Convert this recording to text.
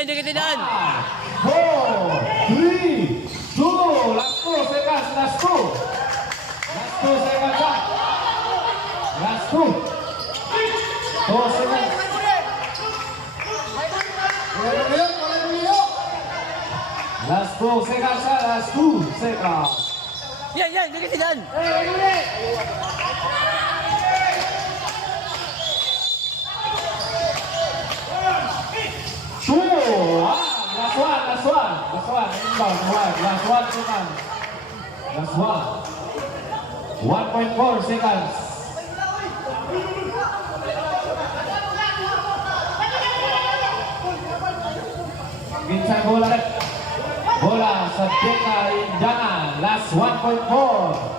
yan, dikit-dikitan. 4, 3, 2, last 2 seconds, last 2 seconds up. Last 2 seconds. Last 2 seconds, last 2 seconds. Yan, dikit-dikitan. Last one. Inbound, last 1 seconds. Last 1.4 seconds. Minsan bola sa Teka Indiana. Last 1.4.